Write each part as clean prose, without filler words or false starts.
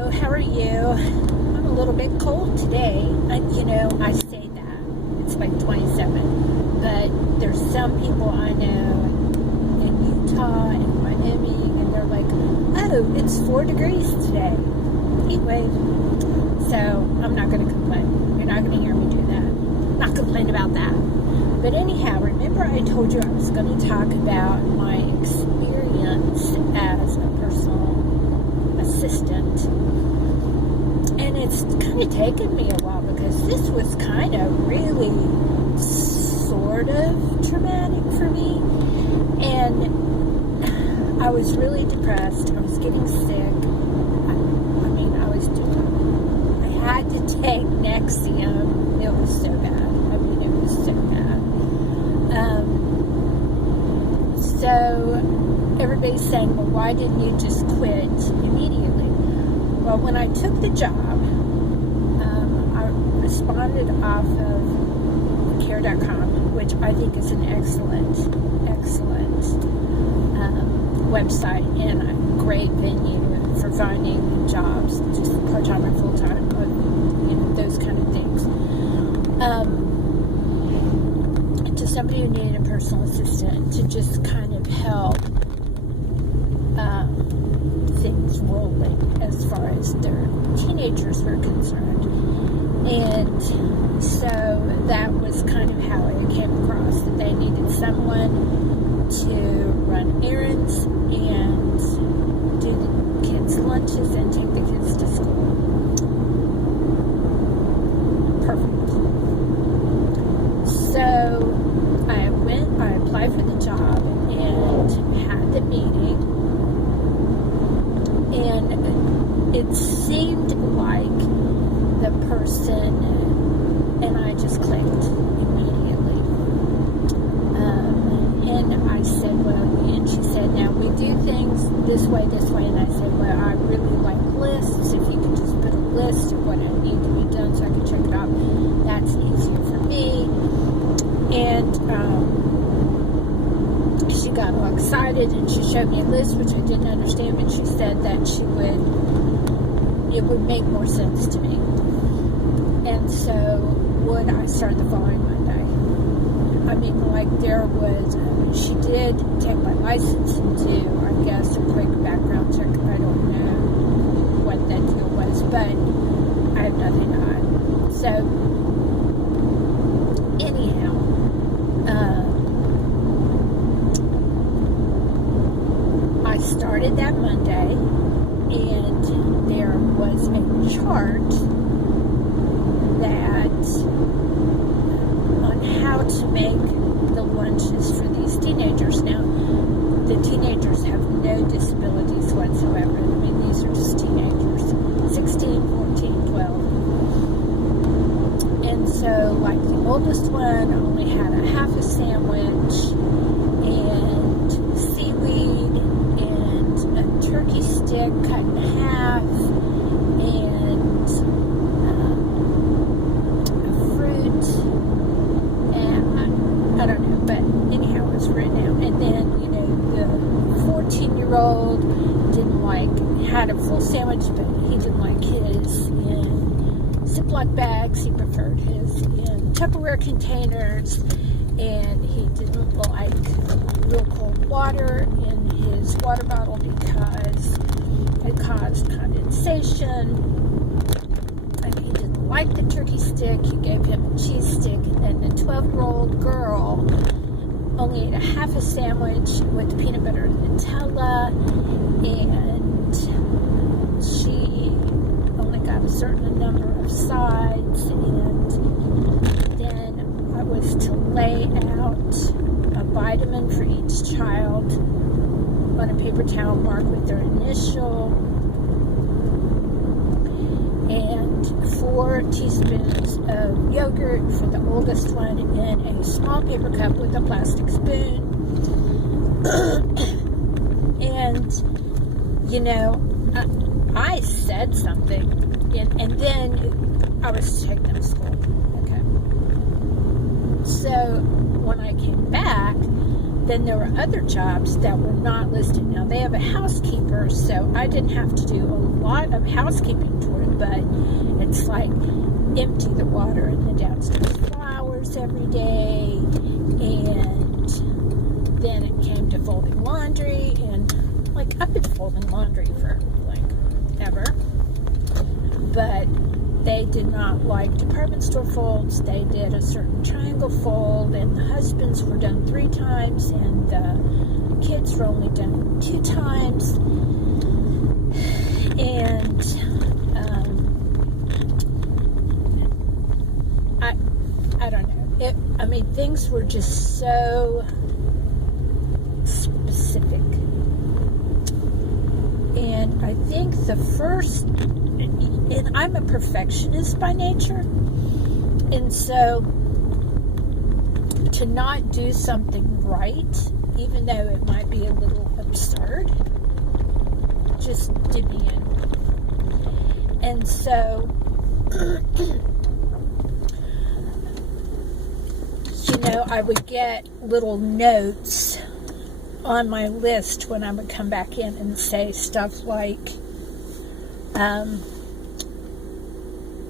Oh, how are you? I'm a little bit cold today. I say that. It's like 27. But there's some people I know in Utah and Miami, and they're like, oh, it's 4 degrees today. Heat wave. So I'm not going to complain. You're not going to hear me do that. Not complain about that. But anyhow, remember I told you I was going to talk about my experience as a personal assistant. And it's kind of taken me a while because this was kind of really sort of traumatic for me. And I was really depressed. I was getting sick. I had to take Nexium. It was so bad. It was so bad. So everybody's saying, well, why didn't you just quit immediately? Well, when I took the job, I responded off of care.com, which I think is an excellent website and a great venue for finding jobs, just part-time or full-time, those kind of things. To somebody who needed a personal assistant to just kind of help things rolling as far as their teenagers were concerned. And so that was kind of how it came across, that they needed someone to run errands and do the kids' lunches and take the kids to school. Perfect. So I applied for the job and had the meeting, and it seemed like the person and I just clicked immediately. And I said, and she said, now we do things this way, and I said, well, I really like lists. If you could just put a list of what I need to be done so I can check it off, that's easier for me. And she got all excited, and she showed me a list, which I didn't understand, but she said that it would make more sense to me. And so would I start the following Monday? She did take my license and do, I guess, a quick background check. I don't know what that deal was, but I have nothing on. So, anyhow, I started that Monday, and there was a chart on how to make the lunches for these teenagers. Now, the teenagers have no disabilities whatsoever. These are just teenagers, 16, 14, 12. And so, like, the oldest one only had a half a sandwich and seaweed and a turkey stick cut in half and a fruit, and I don't know, but anyhow, it was written out. And then, the 14-year-old had a full sandwich, but he didn't like his in Ziploc bags. He preferred his in Tupperware containers, and he didn't like real cold water in his water bottle because it caused condensation. And he didn't like the turkey stick. He gave him a cheese stick. And then the 12-year-old girl only ate a half a sandwich with peanut butter and Nutella, and she only got a certain number of sides. And then I was to lay out a vitamin for each child on a paper towel marked with their initial, and 4 teaspoons of yogurt for the oldest one in a small paper cup with a plastic spoon. And, I said something, and then I was to take them to school. Okay. So when I came back, then there were other jobs that were not listed. Now, they have a housekeeper, so I didn't have to do a lot of housekeeping to it, but it's like empty the water in the downstairs flowers every day, and then it came to folding laundry, and like I've been folding laundry for like ever, but they did not like department store folds. They did a certain triangle fold, and the husbands were done 3 times, and the kids were only done 2 times. And I don't know. Things were just so specific. And I think the first, and I'm a perfectionist by nature, and so to not do something right, even though it might be a little absurd, just did me in. And so, I would get little notes on my list when I would come back in and say stuff like,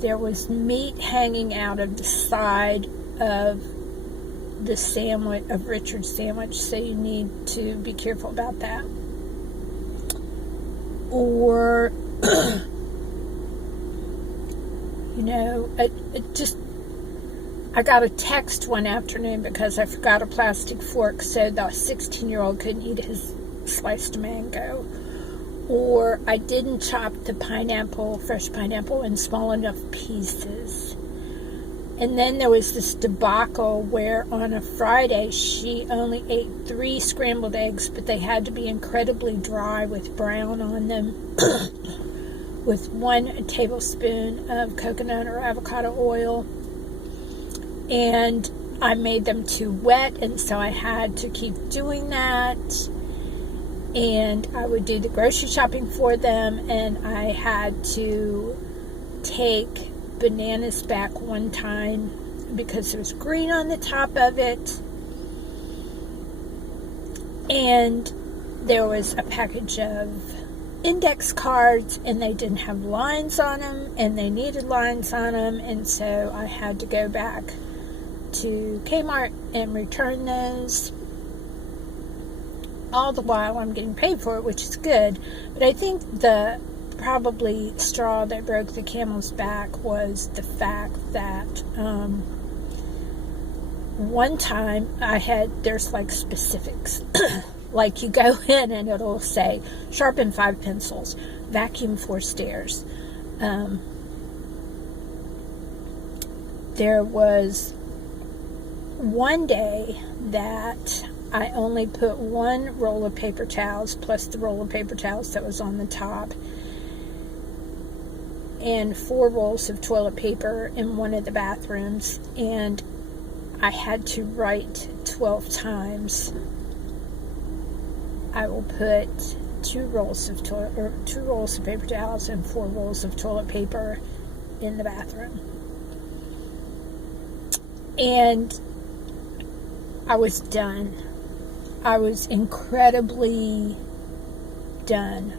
there was meat hanging out of the side of the sandwich, of Richard's sandwich, so you need to be careful about that. Or, I got a text one afternoon because I forgot a plastic fork, so the 16-year-old couldn't eat his sliced mango. Or I didn't chop the fresh pineapple, in small enough pieces. And then there was this debacle where on a Friday she only ate 3 scrambled eggs, but they had to be incredibly dry with brown on them, with 1 tablespoon of coconut or avocado oil. And I made them too wet, and so I had to keep doing that. And I would do the grocery shopping for them, and I had to take bananas back one time because there was green on the top of it. And there was a package of index cards, and they didn't have lines on them, and they needed lines on them, and so I had to go back to Kmart and return those. All the while I'm getting paid for it, which is good. But I think the probably straw that broke the camel's back was the fact that one time there's like specifics. Like you go in and it'll say sharpen 5 pencils, vacuum 4 stairs. There was one day that I only put 1 roll of paper towels plus the roll of paper towels that was on the top, and 4 rolls of toilet paper in one of the bathrooms, and I had to write 12 times, I will put 2 rolls of paper towels and 4 rolls of toilet paper in the bathroom. And I was done. I was incredibly done.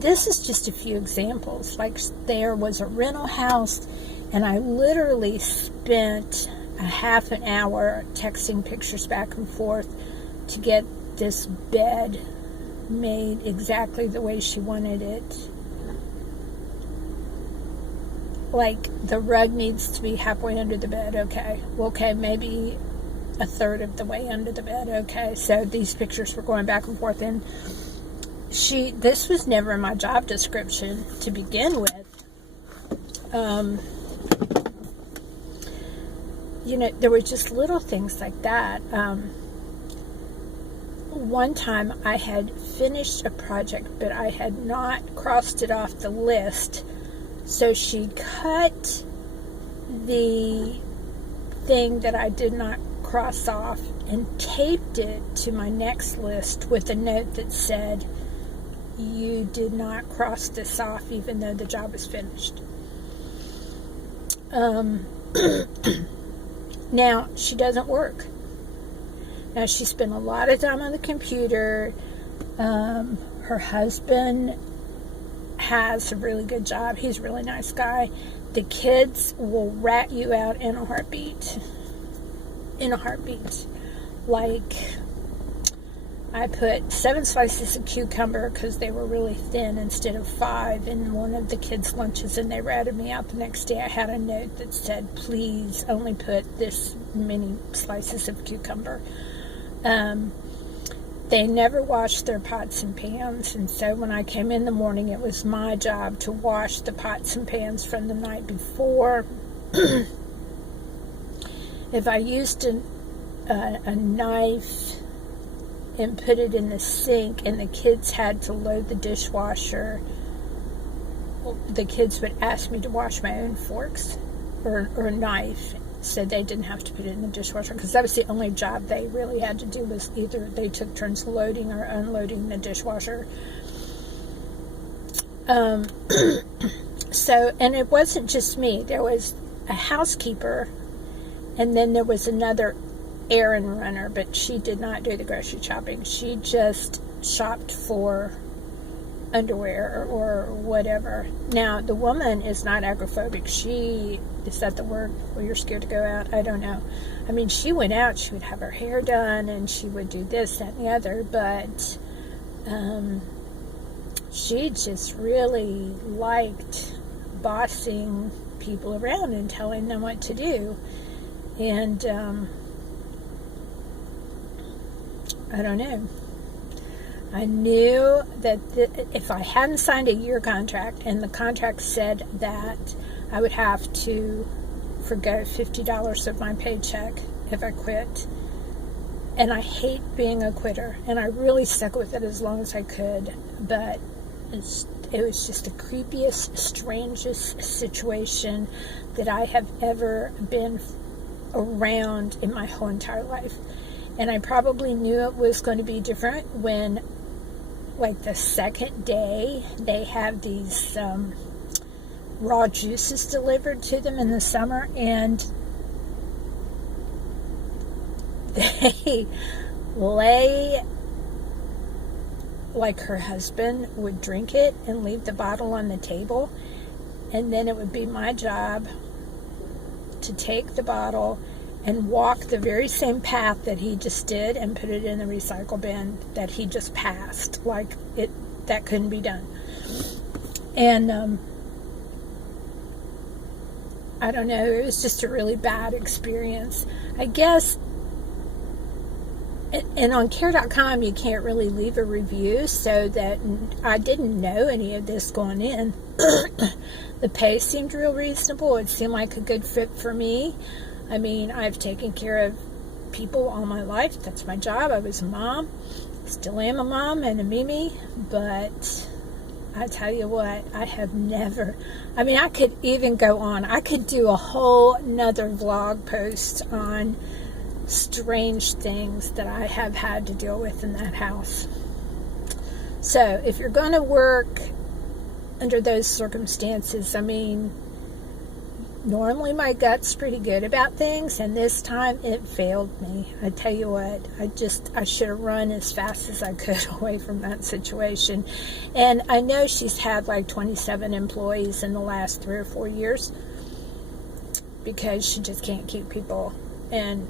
This is just a few examples. Like, there was a rental house, and I literally spent a half an hour texting pictures back and forth to get this bed made exactly the way she wanted it. Like, the rug needs to be halfway under the bed. Okay, maybe a third of the way under the bed. Okay, so these pictures were going back and forth, and this was never in my job description to begin with. There were just little things like that. One time I had finished a project, but I had not crossed it off the list, so she cut the thing that I did not cross off and taped it to my next list with a note that said, "You did not cross this off even though the job is finished." Now, she doesn't work. Now, she spent a lot of time on the computer. Her husband has a really good job. He's a really nice guy. The kids will rat you out in a heartbeat. In a heartbeat. Like, I put 7 slices of cucumber because they were really thin instead of 5 in one of the kids' lunches, and they ratted me out the next day. I had a note that said, please only put this many slices of cucumber. They never washed their pots and pans, and so when I came in the morning, it was my job to wash the pots and pans from the night before. If I used a knife and put it in the sink and the kids had to load the dishwasher, the kids would ask me to wash my own forks or a knife, so they didn't have to put it in the dishwasher, because that was the only job they really had to do, was either they took turns loading or unloading the dishwasher. So, and it wasn't just me. There was a housekeeper, and then there was another errand runner, but she did not do the grocery shopping. She just shopped for underwear or whatever. Now, the woman is not agoraphobic. Is that the word where you're scared to go out? I don't know. I mean, she went out, she would have her hair done, and she would do this, that, and the other, but she just really liked bossing people around and telling them what to do. And I don't know. I knew that if I hadn't signed a year contract, and the contract said that I would have to forgo $50 of my paycheck if I quit. And I hate being a quitter, and I really stuck with it as long as I could, but it was just the creepiest, strangest situation that I have ever been around in my whole entire life. And I probably knew it was going to be different when, like, the second day, they have these raw juices delivered to them in the summer, and they lay, like, her husband would drink it and leave the bottle on the table, and then it would be my job to take the bottle and walk the very same path that he just did and put it in the recycle bin that he just passed. Like, that couldn't be done. And I don't know, it was just a really bad experience. I guess, and on care.com you can't really leave a review, so that I didn't know any of this going in. The pay seemed real reasonable. It seemed like a good fit for me. I mean, I've taken care of people all my life. That's my job. I was a mom. Still am a mom and a Mimi. But I tell you what, I have never... I mean, I could even go on. I could do a whole nother vlog post on strange things that I have had to deal with in that house. So, if you're going to work under those circumstances, I mean... Normally my gut's pretty good about things, and this time it failed me. I tell you what, I should have run as fast as I could away from that situation. And I know she's had like 27 employees in the last 3 or 4 years, because she just can't keep people, and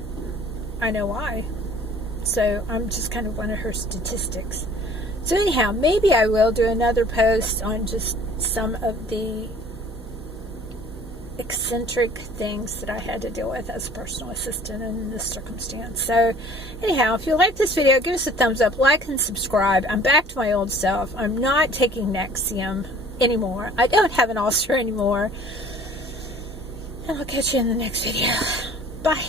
I know why. So I'm just kind of one of her statistics. So anyhow, maybe I will do another post on just some of the eccentric things that I had to deal with as a personal assistant in this circumstance. So anyhow, if you like this video, give us a thumbs up, like and subscribe. I'm back to my old self. I'm not taking Nexium anymore. I don't have an ulcer anymore. And I'll catch you in the next video. Bye.